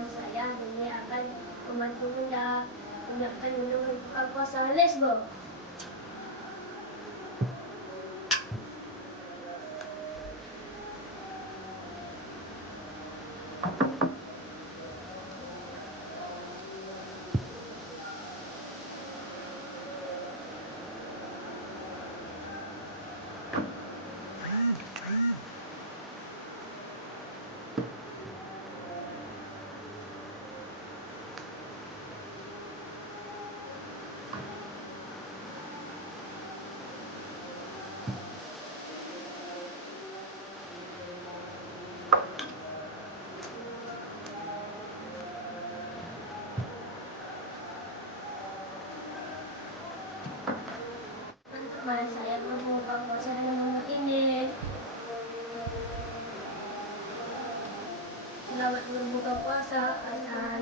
teman saya ini akan membantu Bunda menyiapkan menu berbuka puasa. Let's go. Teman saya berbuka puasa dengan ini. Selamat berbuka puasa. Asal